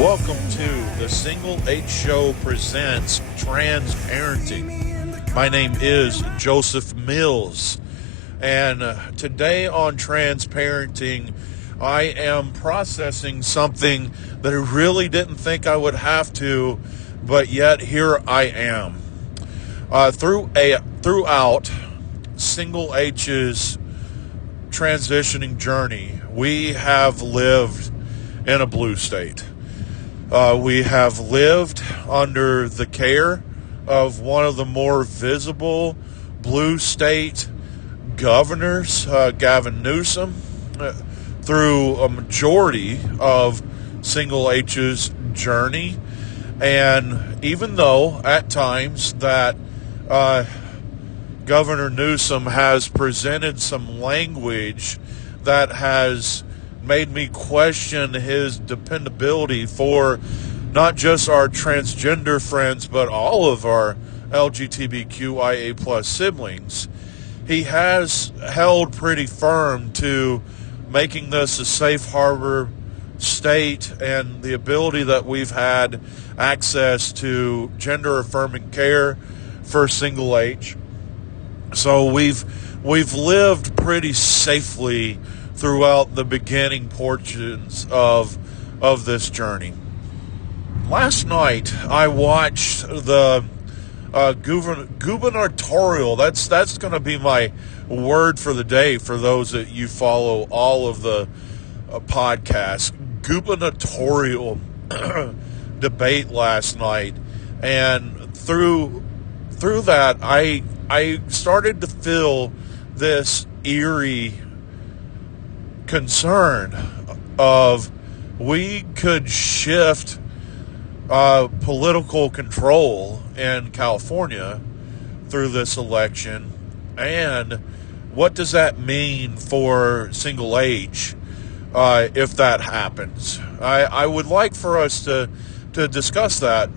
Welcome to the Single H Show presents Trans Parenting. My name is Joseph Mills, and today on Trans Parenting, I am processing something that I really didn't think I would have to, but yet here I am. Throughout Single H's transitioning journey, we have lived in a blue state. We have lived under the care of one of the more visible blue state governors, Gavin Newsom, through a majority of Single H's journey. And even though at times that Governor Newsom has presented some language that has made me question his dependability for not just our transgender friends, but all of our LGBTQIA plus siblings. He has held pretty firm to making this a safe harbor state and the ability that we've had access to gender affirming care for Single H. So we've lived pretty safely throughout the beginning portions of this journey. Last night, I watched the gubernatorial. That's going to be my word for the day for those that you follow all of the podcasts. Gubernatorial debate last night, and through that, I started to feel this eerie concern of we could shift political control in California through this election, and what does that mean for Single H if that happens? I would like for us to discuss that,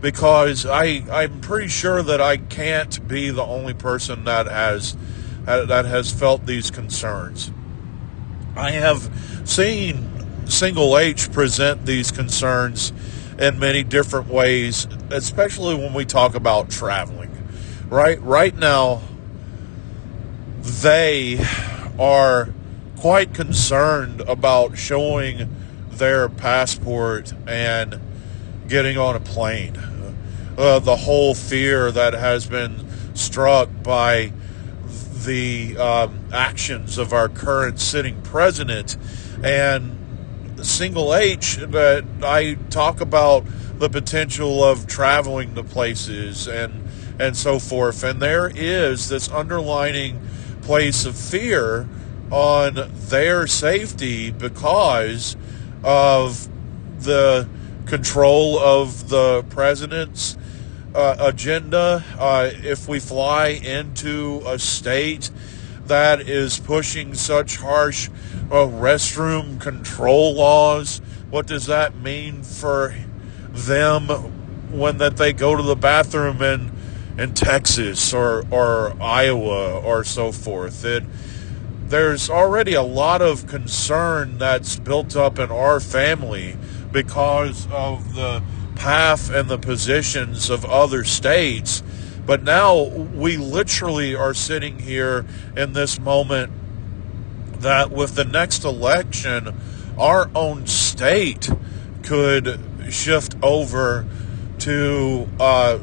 because I'm pretty sure that I can't be the only person that has felt these concerns. I have seen Single H present these concerns in many different ways, especially when we talk about traveling. Right now, they are quite concerned about showing their passport and getting on a plane. The whole fear that has been struck by the actions of our current sitting president, and Single H, that I talk about the potential of traveling to places and so forth, and there is this underlining place of fear on their safety because of the control of the president's agenda. If we fly into a state that is pushing such harsh restroom control laws, what does that mean for them when that they go to the bathroom in Texas or Iowa or so forth? There's already a lot of concern that's built up in our family because of the path and the positions of other states. But now we literally are sitting here in this moment that with the next election, our own state could shift over to a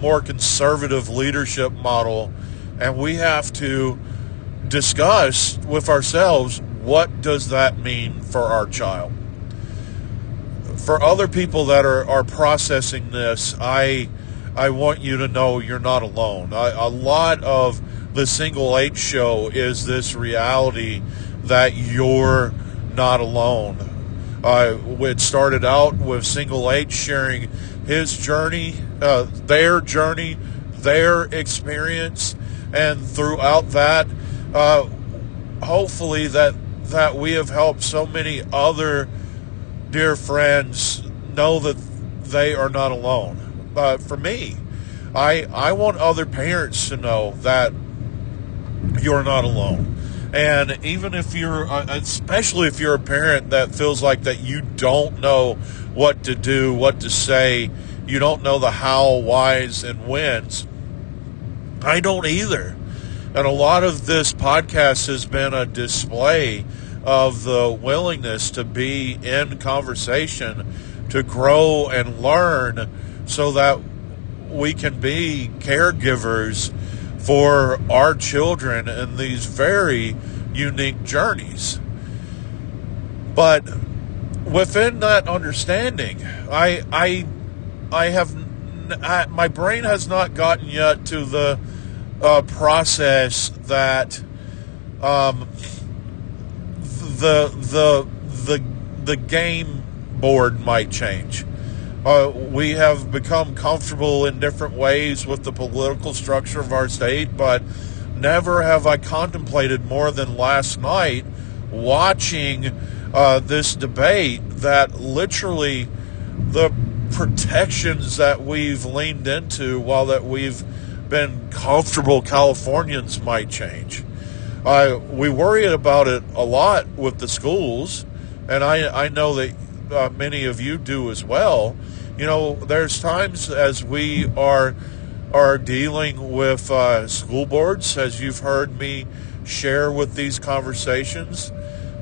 more conservative leadership model, and we have to discuss with ourselves, what does that mean for our child? For other people that are processing this, I want you to know you're not alone. A lot of the Single H show is this reality that you're not alone. It started out with Single H sharing his journey, their experience, and throughout that, hopefully that we have helped so many other dear friends know that they are not alone. For me, I want other parents to know that you're not alone. And even if you're, especially if you're a parent that feels like that you don't know what to do, what to say, you don't know the how, whys, and whens. I don't either. And a lot of this podcast has been a display of the willingness to be in conversation, to grow and learn so that we can be caregivers for our children in these very unique journeys. But within that understanding, my brain has not gotten yet to the process that the game board might change. We have become comfortable in different ways with the political structure of our state, but never have I contemplated more than last night watching this debate that literally the protections that we've leaned into while that we've been comfortable Californians might change. We worry about it a lot with the schools, and I know that many of you do as well. You know, there's times as we are dealing with school boards, as you've heard me share with these conversations,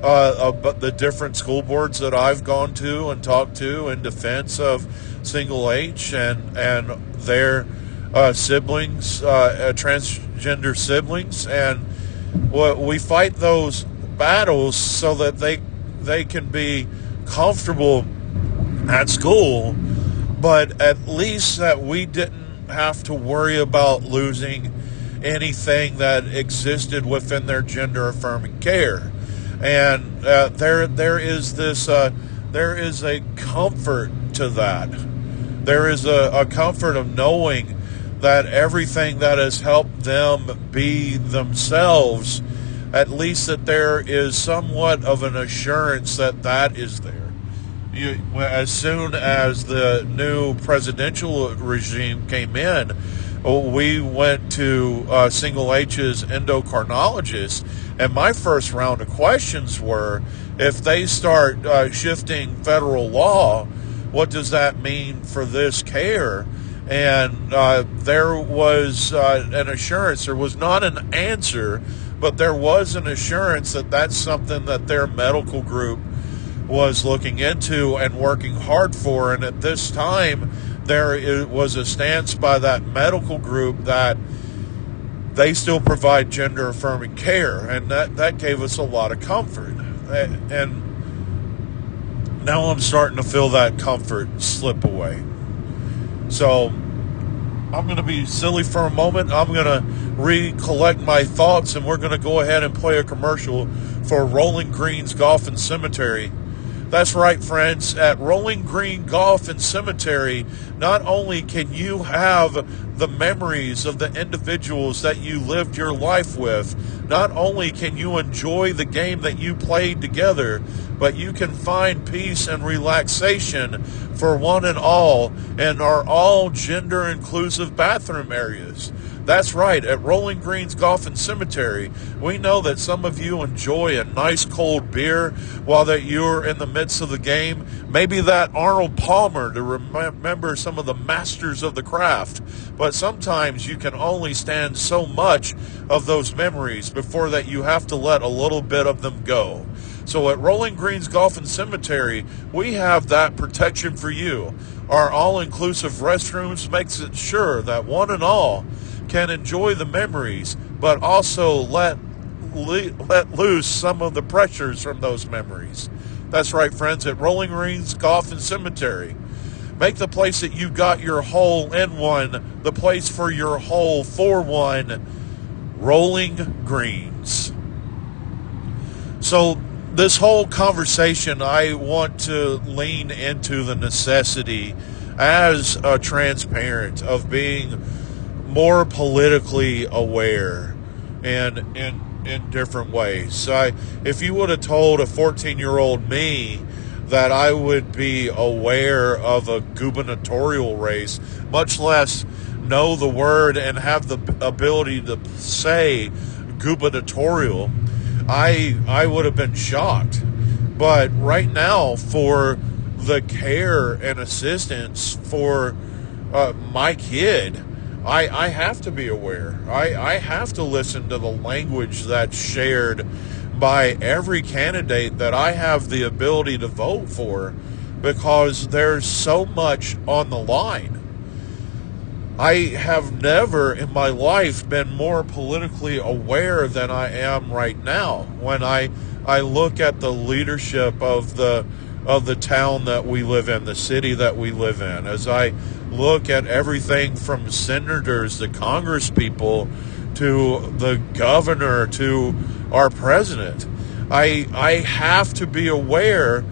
about the different school boards that I've gone to and talked to in defense of single H and their siblings, transgender siblings, and we fight those battles so that they can be comfortable at school, but at least that we didn't have to worry about losing anything that existed within their gender affirming care. And there is a comfort to that. There is a comfort of knowing that everything that has helped them be themselves, at least that there is somewhat of an assurance that is there. As soon as the new presidential regime came in, we went to Single H's endocrinologist, and my first round of questions were, if they start shifting federal law, what does that mean for this care? And there was an assurance. There was not an answer, but there was an assurance that that's something that their medical group was looking into and working hard for. And at this time, there was a stance by that medical group that they still provide gender affirming care, and that gave us a lot of comfort. And now I'm starting to feel that comfort slip away. So I'm going to be silly for a moment. I'm going to recollect my thoughts, and we're going to go ahead and play a commercial for Rolling Greens Golf and Cemetery. That's right, friends. At Rolling Green Golf and Cemetery, not only can you have the memories of the individuals that you lived your life with, not only can you enjoy the game that you played together, but you can find peace and relaxation for one and all in our all gender inclusive bathroom areas. That's right, at Rolling Greens Golf and Cemetery, we know that some of you enjoy a nice cold beer while that you're in the midst of the game. Maybe that Arnold Palmer to remember some of the masters of the craft. But sometimes you can only stand so much of those memories before that you have to let a little bit of them go. So at Rolling Greens Golf and Cemetery, we have that protection for you. Our all-inclusive restrooms makes it sure that one and all can enjoy the memories, but also let loose some of the pressures from those memories. That's right, friends, at Rolling Greens Golf and Cemetery. Make the place that you got your hole in one, the place for your hole for one, Rolling Greens. So this whole conversation, I want to lean into the necessity as a transparent of being more politically aware and in different ways. So if you would have told a 14-year-old me that I would be aware of a gubernatorial race, much less know the word and have the ability to say gubernatorial, I would have been shocked. But right now, for the care and assistance for my kid, I have to be aware. I have to listen to the language that's shared by every candidate that I have the ability to vote for, because there's so much on the line. I have never in my life been more politically aware than I am right now when I look at the leadership of the town that we live in, the city that we live in, as I look at everything from senators to congress people to the governor to our president. I have to be aware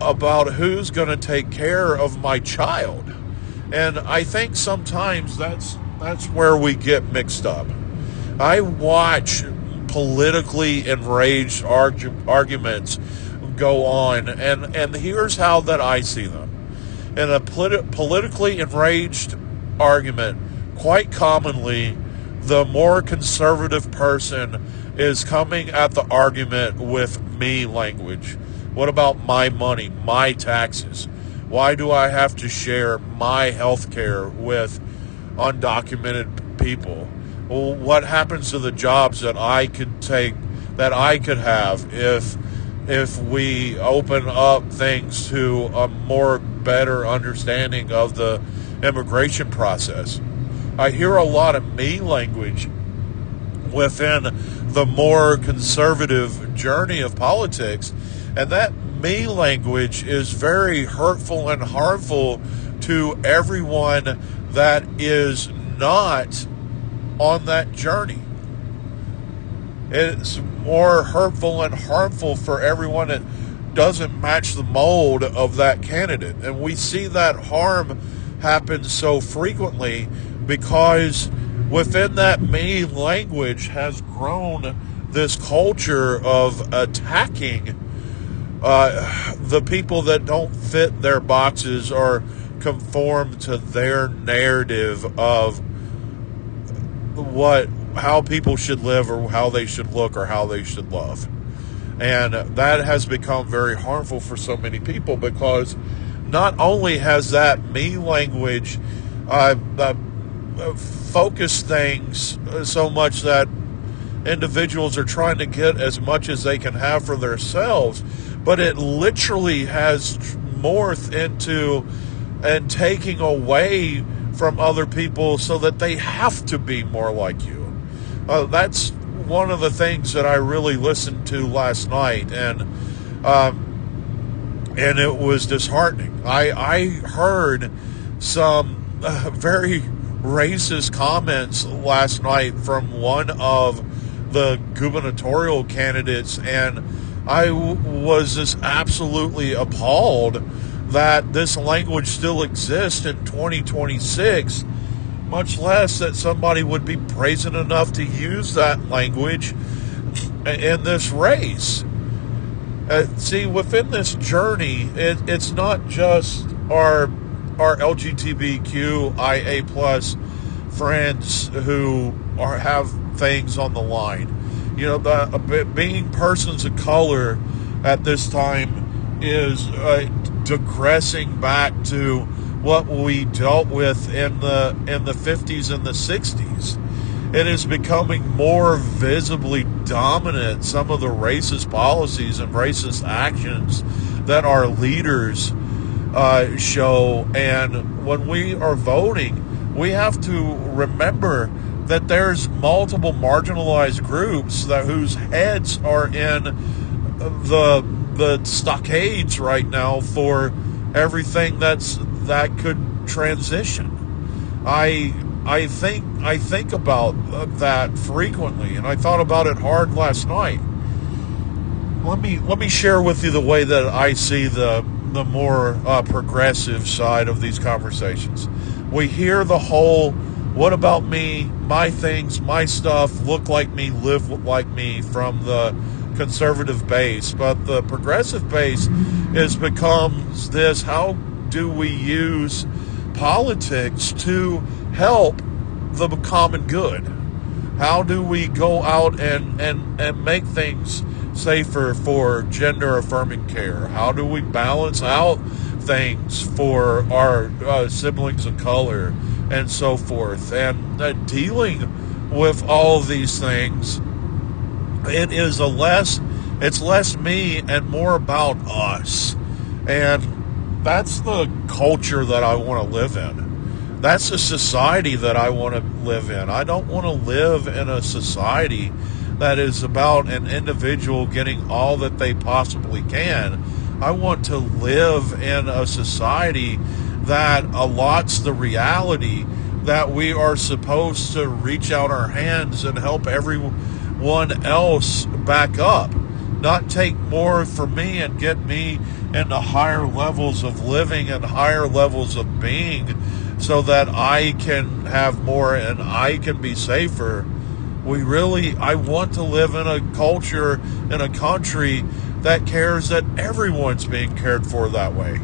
about who's going to take care of my child. And I think sometimes that's where we get mixed up. I watch politically enraged arguments go on, and here's how that I see them. In a politically enraged argument, quite commonly, the more conservative person is coming at the argument with me language. What about my money, my taxes? Why do I have to share my health care with undocumented people? Well, what happens to the jobs that I could take, that I could have if we open up things to a more better understanding of the immigration process? I hear a lot of me language within the more conservative journey of politics, and that me language is very hurtful and harmful to everyone that is not on that journey. It's more hurtful and harmful for everyone that doesn't match the mold of that candidate. And we see that harm happen so frequently because within that me language has grown this culture of attacking the people that don't fit their boxes or conform to their narrative of how people should live or how they should look or how they should love. And that has become very harmful for so many people, because not only has that me language focused things so much that individuals are trying to get as much as they can have for themselves, but it literally has morphed into and taking away from other people so that they have to be more like you. That's one of the things that I really listened to last night, and it was disheartening. I heard some very racist comments last night from one of the gubernatorial candidates, and I was just absolutely appalled that this language still exists in 2026, much less that somebody would be brazen enough to use that language in this race. See, within this journey, it's not just our LGBTQIA plus friends who have things on the line. You know, being persons of color at this time is digressing back to what we dealt with in the 50s and the 60s. It is becoming more visibly dominant, some of the racist policies and racist actions that our leaders show. And when we are voting, we have to remember that there's multiple marginalized groups whose heads are in the stockades right now for everything that could transition. I think about that frequently, and I thought about it hard last night. Let me share with you the way that I see the more progressive side of these conversations. We hear the whole "what about me, my things, my stuff, look like me, live like me" from the conservative base, but the progressive base becomes this: how do we use politics to help the common good? How do we go out and make things safer for gender affirming care? How do we balance out things for our siblings of color and so forth? And dealing with all these things, it's less me and more about us. And that's the culture that I want to live in. That's a society that I want to live in. I don't want to live in a society that is about an individual getting all that they possibly can. I want to live in a society that allots the reality that we are supposed to reach out our hands and help everyone else back up. Not take more from me and get me into higher levels of living and higher levels of being, so that I can have more and I can be safer. I want to live in a culture, in a country that cares that everyone's being cared for that way.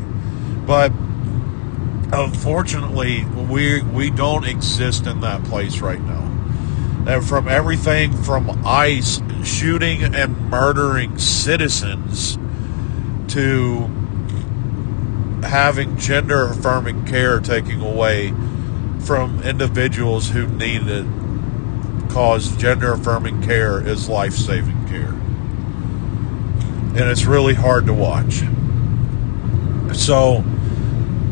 But unfortunately, we don't exist in that place right now. And from everything from ICE shooting and murdering citizens to having gender affirming care taken away from individuals who need it, because gender affirming care is life-saving care. And it's really hard to watch. So,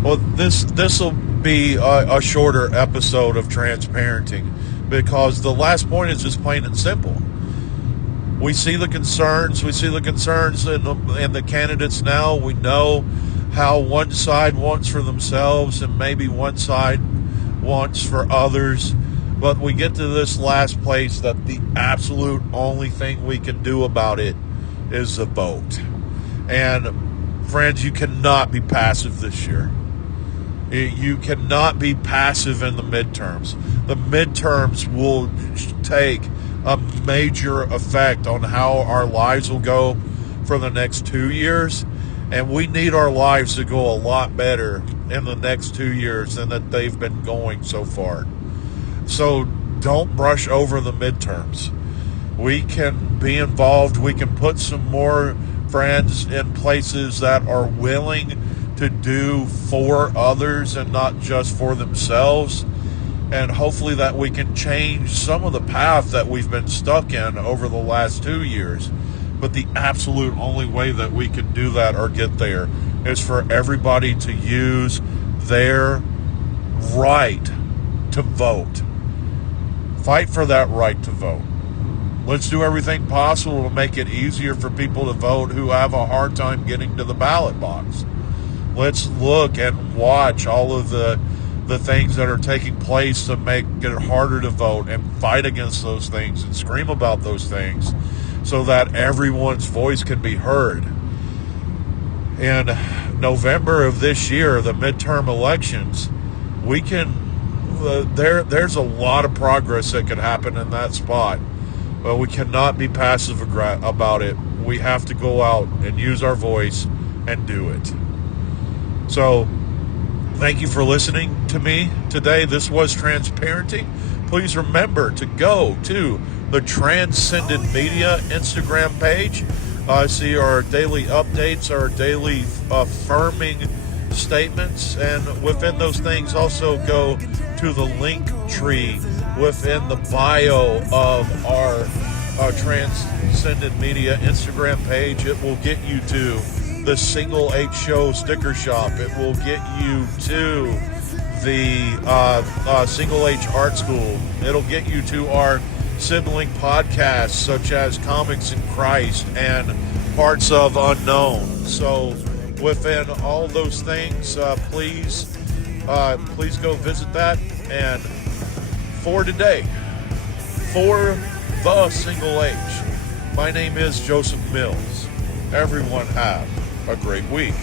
well, this will be a shorter episode of Transparenting, because the last point is just plain and simple. We see the concerns in the candidates now. We know how one side wants for themselves and maybe one side wants for others. But we get to this last place that the absolute only thing we can do about it is the vote. And friends, you cannot be passive this year. You cannot be passive in the midterms. The midterms will take a major effect on how our lives will go for the next 2 years. And we need our lives to go a lot better in the next 2 years than that they've been going so far. So don't brush over the midterms. We can be involved. We can put some more friends in places that are willing to do for others and not just for themselves. And hopefully that we can change some of the path that we've been stuck in over the last 2 years. But the absolute only way that we can do that or get there is for everybody to use their right to vote. Fight for that right to vote. Let's do everything possible to make it easier for people to vote who have a hard time getting to the ballot box. Let's look and watch all of the things that are taking place to make it harder to vote, and fight against those things and scream about those things so that everyone's voice can be heard. In November of this year, the midterm elections, we can there's a lot of progress that can happen in that spot. But we cannot be passive about it. We have to go out and use our voice and do it. So, thank you for listening to me today. This was Transparenting. Please remember to go to the Transcendent Media Instagram page. See our daily updates, our daily affirming statements, and within those things also go to the link tree within the bio of our Transcendent Media Instagram page. It will get you to the Single H Show sticker shop. It will get you to the Single H Art School. It'll get you to our sibling podcasts such as Comics in Christ and Parts of Unknown. So within all those things, please go visit that. And for today, for the Single H, my name is Joseph Mills. Everyone have a great week.